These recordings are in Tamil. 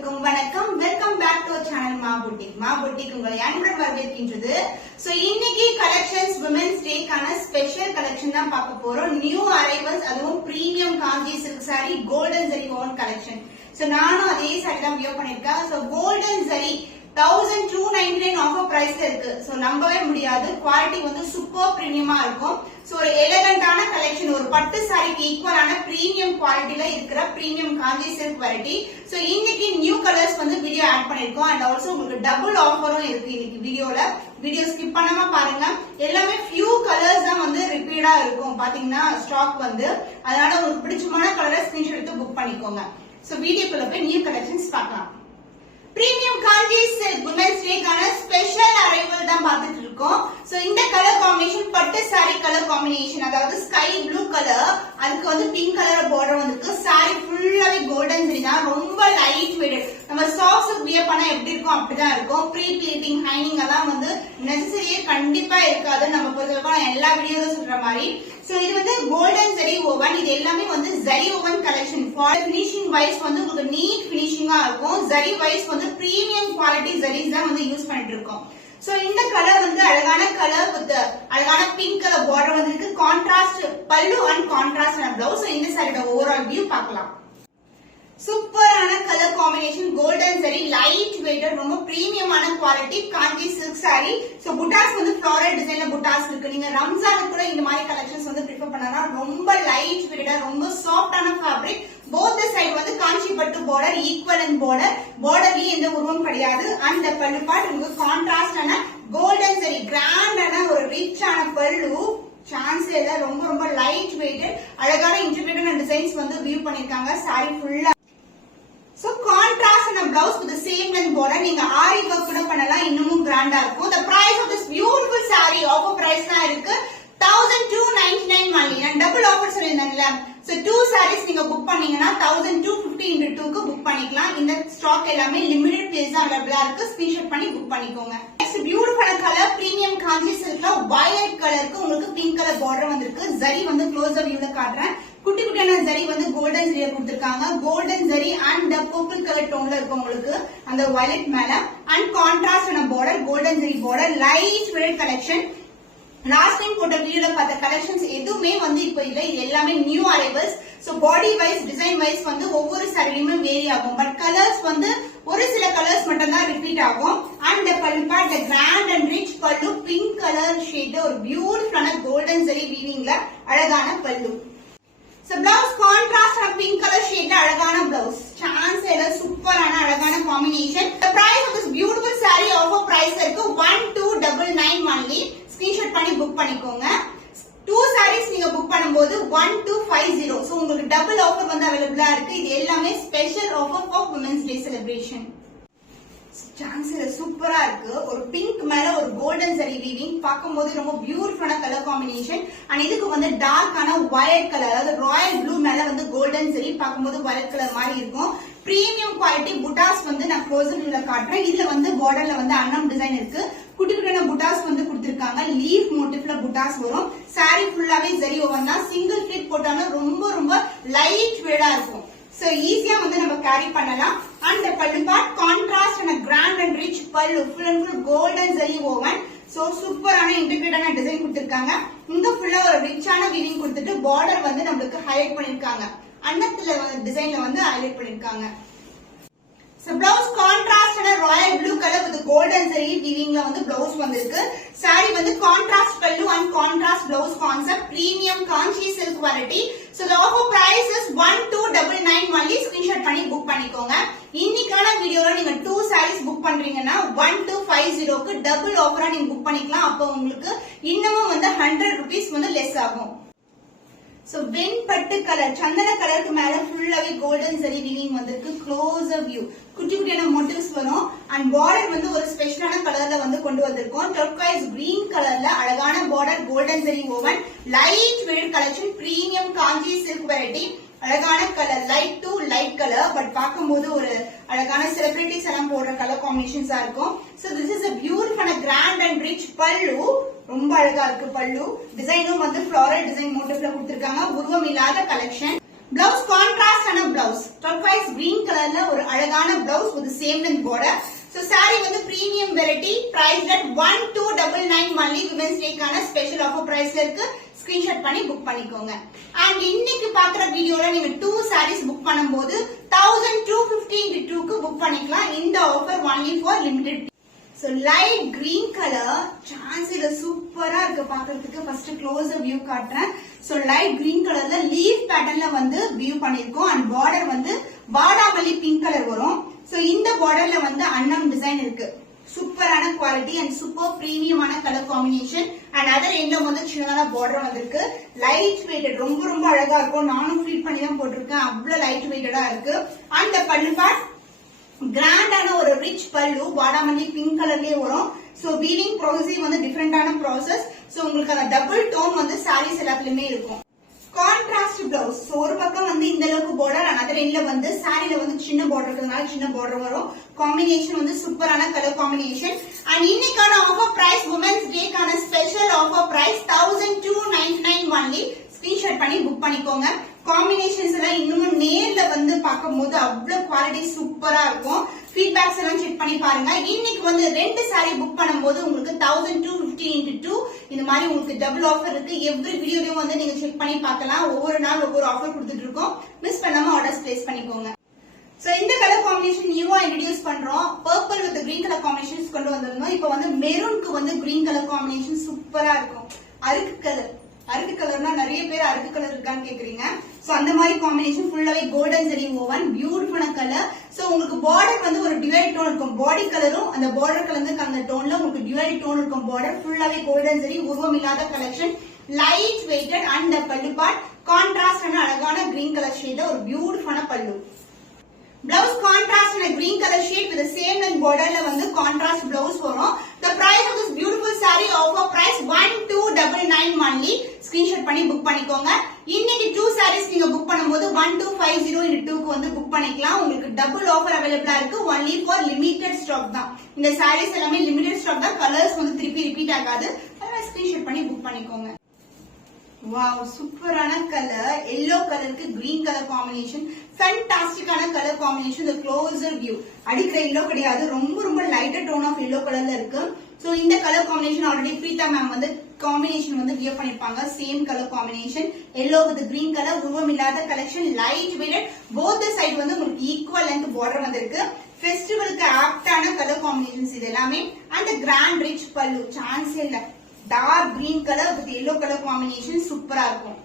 அனைவருக்கும் வணக்கம். Welcome back to channel Maa boutique உங்களை அன்புடன் வரவேற்கின்றது. சோ இன்னைக்கு கலெக்ஷன்ஸ் விமென்ஸ் டேக்கான ஸ்பெஷல் கலெக்ஷன் தான் பார்க்க போறோம். நியூ அரைவல்ஸ், அதுவும் premium Kanchi silk sari golden zari woven collection. So நானும் அதே சாரி தான் வியர் பண்ணிருக்கேன். சோ கோல்டன் ஜரி 1299 ஆஃபர் பிரைஸ்ல இருக்கு. சோ நம்பவே முடியாது. குவாலிட்டி வந்து சூப்பர் பிரீமியமா இருக்கும். சோ ஒரு எலிகண்டான கலெக்ஷன், ஒரு பட்டு சாரிக்கு ஈக்குவலான பிரீமியம் குவாலிட்டில இருக்கிற premium Kanchi silk variety. So இன்னைக்கு நியூ கலர்ஸ் வந்து வீடியோ ஆட் பண்ணிருக்கோம். அண்ட் ஆல்சோ உங்களுக்கு டபுள் ஆஃபரும் இருக்கு இன்னைக்கு வீடியோல. வீடியோ ஸ்கிப் பண்ணாம பாருங்க. எல்லாமே ஃபியூ கலர்ஸ் தான் வந்து ரிப்பீட்டா இருக்கும். பாத்தீங்கன்னா ஸ்டாக் வந்து, அதனால உங்களுக்கு பிடிச்சமான கலரை ஸ்கிரீன்ஷாட் எடுத்து புக் பண்ணிக்கோங்க. சோ வீடியோக்குள்ள போய் நியூ கலெக்ஷன்ஸ் பார்க்கலாம். பிரீமியம் காஞ்சி சில்க் விமென்ஸ் டேக்கான ஸ்பெஷல் அரைவல் தான் பார்த்துட்டு இருக்கோம். சோ இந்த கலர் காம்பினேஷன் பட்டு சாரி கலர் காம்பினேஷன், அதாவது ஸ்கை ப்ளூ கலர், அதுக்கு வந்து பிங்க் கலர் பார்டர் வந்துருக்கு. சாரி ஃபுல்லாவே கோல்டன் ஜரி தான், ரொம்ப லைட் வெயிட். நம்ம சாக்ஸ் வியர் பண்ணா எப்படி இருக்கும் அப்படிதான் இருக்கும். ப்ரீ பிளீட்டிங் ஹைனிங் எல்லாம் வந்து நெசசரியே கண்டிப்பா இருக்காது. நம்ம பொறுத்தவரைக்கும் எல்லா வீடியோவும் சொல்ற மாதிரி. சோ இது வந்து கோல்டன் ஜரி ஓவன். இது எல்லாமே வந்து zari woven collection. For finishing wise வந்து உங்களுக்கு நீட் ஃபினிஷிங்கா இருக்கும். ஜரி வைஸ் வந்து பிரீமியம் குவாலிட்டி ஜரிஸ் தான் வந்து யூஸ் பண்ணிட்டு இருக்கோம். சோ இந்த கலர் வந்து அழகான கலர் வித் அழகான பிங்க் கலர் பார்டர் வந்திருக்கு. கான்ட்ராஸ்ட் பல்லு அண்ட் கான்ட்ராஸ்ட் பிளவுஸ். இந்த சாரியோட ஓவரால் வியூ பார்க்கலாம். சூப்பரான colour combination, golden zari, light weight, ரொம்ப பிரீமியமான குவாலிட்டி காஞ்சி சில்க் சாரி. சோ புட்டாஸ் வந்து ஃப்ளோரல் டிசைன்ல புட்டாஸ் இருக்கு. நீங்க ரம்ஜானுக்கு கூட இந்த மாதிரி கலெக்ஷன்ஸ் வந்து ப்ரிஃபர் பண்ணனா ரொம்ப லைட் வெயிட்டா, ரொம்ப சாஃப்டான ஃபேப்ரிக். போத் சைடு வந்து காஞ்சி பட்டு பார்டர், ஈக்குவலன்ட் பார்டர், பார்டர்லயே எந்த உருவம் கிடையாது. அந்த பல்லு பார்ட் உங்களுக்கு கான்ட்ராஸ்டான கோல்டன் ஜரி, கிராண்டான ஒரு ரிச்சான பல்லு. சான்ஸ் இல்ல, ரொம்ப ரொம்ப லைட் வெயிட், அழகான இன்டர்பிரேட்டட் டிசைன்ஸ் வந்து வியூ பண்ணிருக்காங்க சாரி ஃபுல்லா. So contrast and a blouse with the same length border. நீங்க ஆரி வர்க் கூட பண்ணலாம், இன்னமும் கிராண்டா இருக்கும். The price of this beautiful saree offer price தான் இருக்கு 1299 only. நான் டபுள் ஆஃபர் சொல்லிருந்தேன்ல. So 2 sarees நீங்க புக் பண்ணீங்கன்னா 1250 into 2 க்கு புக் பண்ணிக்கலாம். இந்த ஸ்டாக் எல்லாமே லிமிடெட் பேஸ் தான் அவைலபிளா இருக்கு. ஸ்கிரீன்ஷாட் பண்ணி புக் பண்ணிக்கோங்க. நெக்ஸ்ட் பியூட்டிஃபுல்லான கலர் பிரீமியம் காஞ்சி சில்க்ல வயலட் கலருக்கு உங்களுக்கு பிங்க் கலர் பார்டர் வந்திருக்கு. ஜரி வந்து க்ளோஸ் வியூல காட்டுறேன். குட்டி குட்டியான ஜரி வந்து கோல்டன் ஜரியா கொடுத்திருக்காங்க. Golden zari and purple colour டோன்ல இருக்கு உங்களுக்கு அந்த வயலட் மேல. And contrast border, golden zari border, light weight collection. Last time போட்ட வீடியோல பார்த்த கலெக்ஷன்ஸ் எதுவுமே வந்து இப்போ இல்ல. இது எல்லாமே new arrivals. So body wise, design wise வந்து ஒவ்வொரு சாரியுமே வேரி ஆகும். பட் கலர்ஸ் வந்து ஒரு சில கலர்ஸ் மட்டும் தான் ரிப்பீட் ஆகும். And pallu part grand and rich பல்லு, பிங்க் கலர் ஷேட், ஒரு பியூட்டிஃபுல்லான கோல்டன் ஜரி வீவிங்ல அழகான பல்லு. So blouse contrast and pink color shade அழகான blouse. Chance இல்ல, சூப்பரான அழகான combination. The price of this beautiful saree offer price இருக்கு 1299 only. Screenshot பண்ணி book பண்ணிக்கோங்க. 2 sarees நீங்க புக் பண்ணும்போது 1250. So உங்களுக்கு டபுள் ஆஃபர் வந்து அவைலபிளா இருக்கு. இது எல்லாமே special offer for women's day celebration. Chance சூப்பரா இருக்கு. ஒரு பிங்க் மேல ஒரு கோல்டன் ஜரி வீவிங், பார்க்கும்போது ரொம்ப பியூட்டிஃபுல்லான கலர் காம்பினேஷன். அண்ட் இதுக்கு வந்து டார்க்கான வயலட் கலர், அதாவது ராயல் ப்ளூ மேல வந்து கோல்டன் ஜரி, பார்க்கும்போது வயலட் கலர் மாதிரி இருக்கும். பிரீமியம் குவாலிட்டி புட்டாஸ் வந்து நான் க்ளோசர் வியூல காட்டுறேன். இதுல வந்து பார்டர்ல வந்து அன்னம் டிசைன் இருக்கு. குட்டி குட்டியான புட்டாஸ் வந்து கொடுத்திருக்காங்க. லீஃப் மோட்டிவ்ல புட்டாஸ் வரும். சாரி ஃபுல்லாவே ஜரி ஓவன் தான். சிங்கிள் ஃபிட் போட்டாலும் ரொம்ப ரொம்ப லைட் வெயிட்டா இருக்கும். சோ ஈஸியா வந்து நம்ம கேரி பண்ணலாம். And pallu part contrast and grand and rich pallu, full and full golden zari woven. So சூப்பரான இன்டிகிரேட்டான டிசைன் கொடுத்திருக்காங்க. இங்க ஃபுல்லா ஒரு ரிச்சான வீவிங் கொடுத்துட்டு பார்டர் வந்து நம்மளுக்கு ஹைலைட் பண்ணிருக்காங்க. அன்னத்துல டிசைன்ல வந்து ஹைலைட் பண்ணிருக்காங்க. So blouse contrast and royal blue color with golden zari weaving la வந்து blouse வந்திருக்கு. saree வந்து contrast pallu and contrast blouse concept, premium kanchi silk variety. So the offer price is 1299 only. Screenshot பண்ணி book பண்ணிக்கோங்க. இன்னைக்கான வீடியோல நீங்க 2 sarees புக் பண்றீங்கன்னா 1250 க்கு டபுள் ஆஃபரா நீங்க புக் பண்ணிக்கலாம். அப்ப உங்களுக்கு இன்னமும் வந்து 100 rupees வந்து லெஸ் ஆகும். So வெண்பட்டு கலர், சந்தன கலருக்கு மேல ஃபுல்லாவே கோல்டன் ஜரி வீவிங் வந்திருக்கு. க்ளோசர் வியூ, குட்டி குட்டியான மோட்டிவ்ஸ் வரும். அண்ட் பார்டர் வந்து ஒரு ஸ்பெஷலான கலர்ல வந்து கொண்டு வந்திருக்கோம். டர்க்வைஸ் கிரீன் கலர்ல அழகான border, golden zari woven, light weight collection, premium Kanchi silk variety. அழகான colour, light to light colour, but பார்க்கும்போது ஒரு அழகான செலிபிரிட்டிஸ் எல்லாம் போடுற கலர் காம்பினேஷன்ஸா இருக்கும். So this is a beautiful grand and rich பல்லு. ரொம்ப அழகா இருக்கு பல்லு. டிசைனும் வந்து ஃப்ளோரல் டிசைன் மோட்டிவ்ல கொடுத்திருக்காங்க. உருவம் இல்லாத கலெக்ஷன். பிளவுஸ் கான்ட்ராஸ்டான பிளவுஸ் டர்க்வைஸ் கிரீன் கலர்ல ஒரு அழகான blouse with same length border. So saree வந்து பிரீமியம் variety, priced at 1299 only. Women's டேக்கான ஸ்பெஷல் ஆஃபர் பிரைஸ்ல இருக்கு. ஸ்கிரீன்ஷாட் பண்ணி புக் பண்ணிக்கோங்க. அண்ட் இன்னைக்கு பாக்குற வீடியோல நீங்க 2 sarees புக் பண்ணும்போது 1250 into 2 க்கு புக் பண்ணிக்கலாம். இந்த offer only for limited. So light green color chance இது சூப்பரா இருக்கு பாக்குறதுக்கு. ஃபர்ஸ்ட் க்ளோஸ் வியூ காட்டுறேன். So light green கலர்ல லீஃப் பேட்டர்ன்ல வந்து வியூ பண்ணிருக்கோம். அண்ட் border வந்து வாடாமல்லி பிங்க் கலர் வரும். So இந்த borderல வந்து அன்னம் டிசைன் இருக்கு. சூப்பரான குவாலிட்டி அண்ட் சூப்பர் பிரீமியமான கலர் காம்பினேஷன். அண்ட் அதர் எண்ட்ல வந்து சின்னதான பார்டர் வந்திருக்கு. லைட் வெயிட்டட், ரொம்ப ரொம்ப அழகா இருக்கும். நானும் ஃபீல் பண்ணி தான் போட்டிருக்கேன். அவ்வளவு லைட் வெயிட்டடா இருக்கு. அண்ட் பல்லு பார்ட் கிராண்டான ஒரு ரிச் பல்லு, வாடாமல்லி பிங்க் கலர்லயே வரும். சோ வீவிங் ப்ராசஸ் வந்து டிஃபரெண்டான ப்ராசஸ். சோ உங்களுக்கு அந்த டபுள் டோன் வந்து சாரீஸ் எல்லாத்துலயுமே இருக்கும். Contrast blouse. ஒரு பக்கம் வந்து இந்த அளவுக்கு பார்டர், அதர் எண்ட்ல வந்து சாரில வந்து சின்ன பார்டர் இருக்கிறதுனால சின்ன பார்டர் வரும். காம்பினேஷன் வந்து சூப்பரான கலர் காம்பினேஷன். அண்ட் இன்னைக்கான ஆஃபர் பிரைஸ் உமன்ஸ் டேக்கான special offer price 1299 only. Screenshot பண்ணி புக் பண்ணிக்கோங்க. காம்பினேஷன்ஸ் எல்லாம் இன்னும் நேர்ல வந்து பார்க்கும்போது அவ்வளவு குவாலிட்டி சூப்பரா இருக்கும். ஃபீட்பேக்ஸ் எல்லாம் செக் பண்ணி பாருங்க. இன்னைக்கு வந்து 2 saree புக் பண்ணும்போது உங்களுக்கு 1250 into 2 இந்த மாதிரி உங்களுக்கு டபுள் ஆஃபர் இருக்கு. எவ்ரி வீடியோலயும் வந்து நீங்க செக் பண்ணி பார்க்கலாம். ஒவ்வொரு நாள் ஒவ்வொரு ஆஃபர் கொடுத்துட்டு இருக்கோம். மிஸ் பண்ணாம ஆர்டர்ஸ் பிளேஸ் பண்ணிக்கோங்க. சோ இந்த கலர் காம்பினேஷன் நியூவா இன்ட்ரோடியூஸ் பண்றோம். Purple with green colour combinations கொண்டு வந்திருந்தோம். இப்போ வந்து மெரூனுக்கு வந்து கிரீன் கலர் காம்பினேஷன் சூப்பரா இருக்கும். அருக்கு கலர், அருக்கு கலர்னா நிறைய பேர் அருக்கு கலர் இருக்கான்னு கேக்குறீங்க. சோ அந்த மாதிரி காம்பினேஷன் ஃபுல்லாவே கோல்டன் ஜெரி ஓவன், பியூட்டிஃபுல்லான கலர். சோ உங்களுக்கு பார்டர் வந்து ஒரு டிவைட் டோன் இருக்கும். பாடி கலரும் அந்த பார்டர் கலந்து அந்த டோன்ல உங்களுக்கு டிவைட் டோன் இருக்கும். பார்டர் ஃபுல்லாவே கோல்டன் ஜெரி, உருவம் இல்லாத collection, light weighted. And pallu part கான்ட்ராஸ்டான அழகான கிரீன் கலர் ஷேட்ல ஒரு பியூட்டிஃபுல்லான பல்லு. Blouse contrast in a green color shade with the same length border la vandu contrast blouse varum. The price of this beautiful saree offer price 1299 only. Screenshot பண்ணி book பண்ணிக்கோங்க. இன்னைக்கு 2 sarees நீங்க book பண்ணும்போது 1250 into 2 க்கு வந்து book பண்ணிக்கலாம். உங்களுக்கு double offer available இருக்கு. Only for limited stock தான். இந்த sarees எல்லாமே limited stock தான். Colors வந்து திருப்பி repeat ஆகாது. அதனால screenshot பண்ணி book பண்ணிக்கோங்க. வாவ், சூப்பரான கலர். எல்லோ கலருக்கு கிரீன் கலர் காம்பினேஷன், ஃபேண்டாஸ்டிக்கான கலர் காம்பினேஷன். இந்த க்ளோசர் வியூ அடிக்கிற எல்லோ கிடையாது, ரொம்ப ரொம்ப லைட்டர் டோன் ஆஃப் எல்லோ கலர்ல இருக்கு. சோ இந்த colour combination already Preetha ma'am வந்து காம்பினேஷன் வந்து வியர் பண்ணிருப்பாங்க. Same colour combination, yellow with green colour, உருவம் இல்லாத collection, light weighted. Both side வந்து உங்களுக்கு ஈக்குவல் லென்த் பார்டர் வந்திருக்கு. ஃபெஸ்டிவலுக்கு ஆப்டான கலர் காம்பினேஷன்ஸ் இது எல்லாமே. அண்ட் கிராண்ட் ரிச் பல்லு, சான்ஸே இல்ல. Dark green colour with yellow colour combination சூப்பரா இருக்கும்.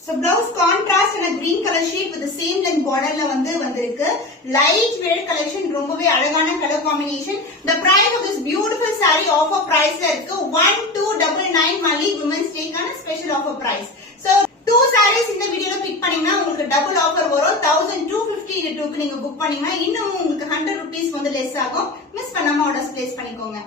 So blouse contrast in a green color shade with the same length borderல வந்து வந்திருக்கு. Light weight collection, ரொம்பவே அழகான colour combination. The price of this beautiful saree offer priceல இருக்கு 1299 only. Women's Day கான special offer price. So 2 sarees இந்த வீடியோல பிக் பண்ணீங்கன்னா உங்களுக்கு டபுள் ஆஃபர் வரும். 1250 into 2 க்கு நீங்க புக் பண்ணீங்கன்னா இன்னும் உங்களுக்கு 100 rupees வந்து லெஸ் ஆகும். மிஸ் பண்ணாம ஆர்டர்ஸ் பிளேஸ் பண்ணிக்கோங்க.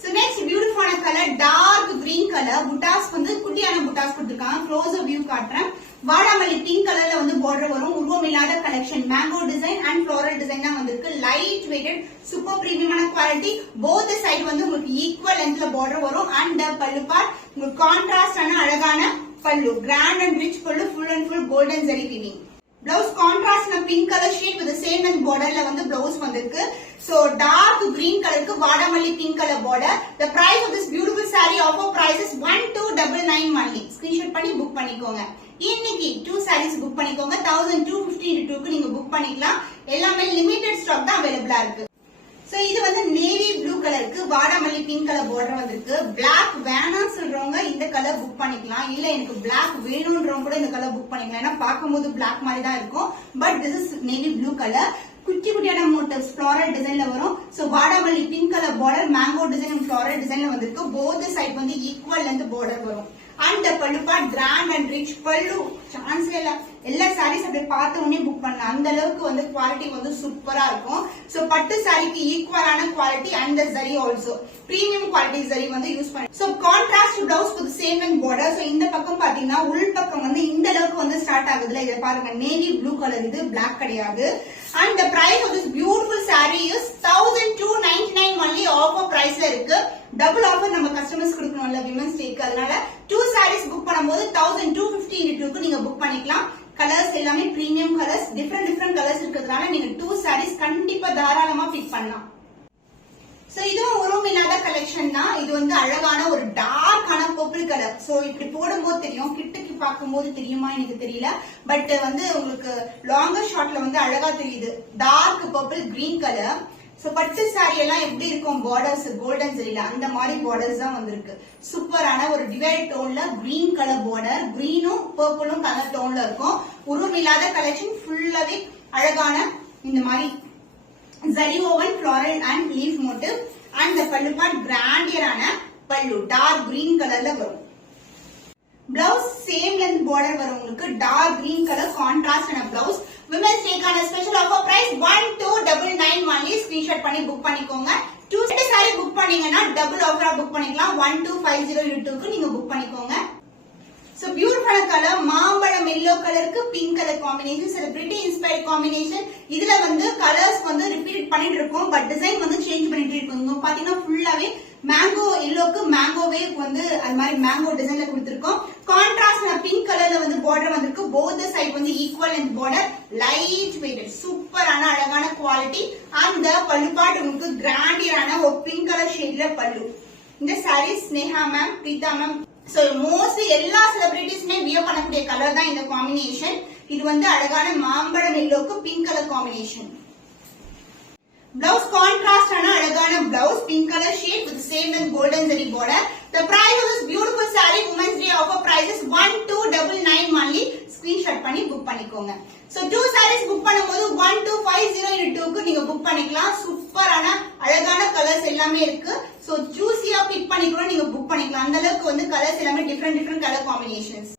So next beautiful color, dark green color. புட்டாஸ் வந்து குட்டியான புட்டாஸ் கொடுத்திருக்காங்க. க்ளோஸ் வியூ காட்டுறேன். வாடாமல்லி பிங்க் கலர்ல வந்து பார்டர் வரும். உருவம் இல்லாத collection, mango design and floral design தான் வந்திருக்கு. லைட் வெயிட்டட், சூப்பர் பிரீமியமான குவாலிட்டி. போத் சைடு வந்து உங்களுக்கு ஈக்குவல் லென்த்ல பார்டர் வரும். அண்ட் பல்லு பார்ட் உங்களுக்கு கான்ட்ராஸ்டான அழகான pallu, grand and rich pallu, full and full golden zari weaving. Blouse contrast in a pink color shade with the same length borderல வந்து blouse வந்திருக்கு. So dark green colorக்கு வாடாமல்லி pink color border. The price of this beautiful saree offer price is 1299 only. Screenshot பண்ணி book பண்ணிக்கோங்க. இன்னைக்கு 2 sarees book பண்ணிக்கோங்க. 1250 into 2 க்கு நீங்க book பண்ணிக்கலாம். எல்லாமே limited stock தான் available இருக்கு. So இது வந்து நேவி ப்ளூ கலருக்கு வாடாமல்லி பிங்க் கலர் பார்டர் வந்திருக்கு. பிளாக் வேணாம்னு சொல்றவங்க இந்த கலர் புக் பண்ணிக்கலாம். இல்ல எனக்கு பிளாக் வேணும்ன்றவங்க கூட இந்த கலர் புக் பண்ணிக்கலாம். ஏன்னா பார்க்கும்போது பிளாக் மாதிரி தான் இருக்கும். But this is navy blue colour. குட்டி குட்டியான மோட்டிவ்ஸ் ஃப்ளோரல் டிசைன்ல வரும். சோ வாடாமல்லி pink colour border, mango design and floral டிசைன்ல வந்திருக்கு. போத் சைடு வந்து ஈக்குவல் லென்த் பார்டர் வரும். And pallu part grand and rich pallu, சான்ஸ்ல இல்ல. எல்லா சாரீஸ் அப்படியே பார்த்த உடனே புக் பண்ணலாம். அந்த அளவுக்கு வந்து குவாலிட்டி வந்து சூப்பரா இருக்கும். சோ பட்டு சாரிக்கு ஈக்குவலான quality and zari also premium quality zari வந்து யூஸ் பண்ணி. So contrast blouse with same and border. So இந்த பக்கம் பாத்தீங்கன்னா உள் பக்கம் வந்து இந்த அளவுக்கு வந்து ஸ்டார்ட் ஆகுதுல. இத பாருங்க, நேவி ப்ளூ கலர், இது பிளாக் கிடையாது. And the price of this beautiful saree is 1299 only. Offer பிரைஸ்ல இருக்கு. டபுள் ஆஃபர் நம்ம கஸ்டமர்ஸ் கொடுக்கணும்ல விமென்ஸ் டேக்கு. அதனால 2 sarees புக் பண்ணும்போது 1250 into 2 க்கு நீங்க புக் பண்ணிக்கலாம். கலர்ஸ் எல்லாமே பிரீமியம் கலர்ஸ், டிஃபரெண்ட் கலர்ஸ் இருக்கிறதுனால நீங்க 2 சாரீஸ் கண்டிப்பா தாராளமா பிக் பண்ணலாம். சோ இதுவும் உருவமில்லாத கலெக்ஷன் தான். இது வந்து அழகான ஒரு டார்க்கான பர்பிள் கலர். சோ இப்படி போடும்போது தெரியும், கிட்டக்கு பார்க்கும்போது தெரியுமா எனக்கு தெரியல, பட் வந்து உங்களுக்கு லாங்கர் ஷாட்ல வந்து அழகா தெரியுது. Dark purple green colour. So பட்டு சாரி எல்லாம் எப்படி இருக்கும், பார்டர்ஸ் கோல்டன் சரியில அந்த மாதிரி பார்டர்ஸ் தான் வந்திருக்கு. சூப்பரான ஒரு டிவைட் டோன்ல கிரீன் கலர் பார்டர், கிரீனும் பர்பிளும் கலர் டோன்ல இருக்கும். உருவமில்லாத கலெக்ஷன் ஃபுல்லாவே அழகான இந்த மாதிரி zari woven floral and leaf motif and the pallu part grandier-ஆன பல்லு டார்க் கிரீன் கலர்ல வரும். பிளவுஸ் சேம் லென்த் பார்டர் வரும் உங்களுக்கு. டார்க் கிரீன் கலர் கான்ட்ராஸ்ட் ஆன பிளவுஸ். விமென்ஸ் டேக்கான special offer price 1299 only. Screenshot பண்ணி புக் பண்ணிக்கோங்க. 2 சாரி புக் பண்ணீங்கன்னா டபுள் ஆஃபரா புக் பண்ணிக்கலாம். 1250 நீங்க புக் பண்ணிக்கோங்க. So beautiful color, மாம்பழம் yellow கலருக்கு pink colour combination, celebrity inspired combination. இதுல வந்து கலர்ஸ் வந்து ரிப்பீட் பண்ணிட்டு இருக்கோம், பட் டிசைன் வந்து சேஞ்ச் பண்ணிட்டு இருக்கோம். இங்க பாத்தீங்கன்னா ஃபுல்லாவே மேங்கோ எல்லோக்கு மேங்கோவே வந்து அது மாதிரி மேங்கோ டிசைன்ல கொடுத்திருக்கோம். கான்ட்ராஸ்ட் பிங்க் கலர்ல வந்து பார்டர் வந்திருக்கு. போத் சைடு வந்து equal length border, light weighted, சூப்பரான அழகான குவாலிட்டி. அந்த பல்லு பார்ட் உங்களுக்கு கிராண்டியரான ஒரு பிங்க் கலர் ஷேட்ல பல்லு. இந்த sorry Sneha ma'am, Preetha ma'am, so mostly எல்லா செலிபிரிட்டிஸ்மே வியர் பண்ணக்கூடிய கலர் தான் இந்த காம்பினேஷன். இது வந்து அழகான மாம்பழம் எல்லோக்கு pink colour combination. Blouse contrast ஆன அழகான blouse, pink colour shade with same and golden zari border. The price of this beautiful saree women's day offer price is 1299 only. Screenshot பண்ணி புக் பண்ணிக்கோங்க. சோ 2 sarees புக் பண்ணும்போது 1250 நீங்க புக் பண்ணிக்கலாம். சூப்பரான அழகான கலர்ஸ் எல்லாமே இருக்கு. சோ ஜூசியா பிக் பண்ணிக்கணும், நீங்க புக் பண்ணிக்கலாம். அந்த அளவுக்கு வந்து கலர்ஸ் எல்லாமே டிஃபரெண்ட் கலர் காம்பினேஷன்ஸ்.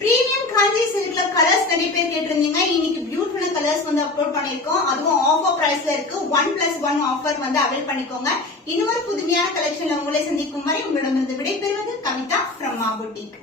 பிரீமியம் காஞ்சி சில்க்ல கலர்ஸ் நிறைய பேர் கேட்டிருந்தீங்க. இன்னைக்கு பியூட்டிஃபுல் கலர்ஸ் வந்து அப்லோட் பண்ணிருக்கோம். அதுவும் ஆஃபர் பிரைஸ்ல இருக்கு. 1+1 ஆஃபர் வந்து அவைல் பண்ணிக்கோங்க. இன்னொரு புதுமையான கலெக்ஷன்ல உங்களை சந்திக்கும் வரை உங்களிடமிருந்து விடைபெறுவது கவிதா from Ma Boutique.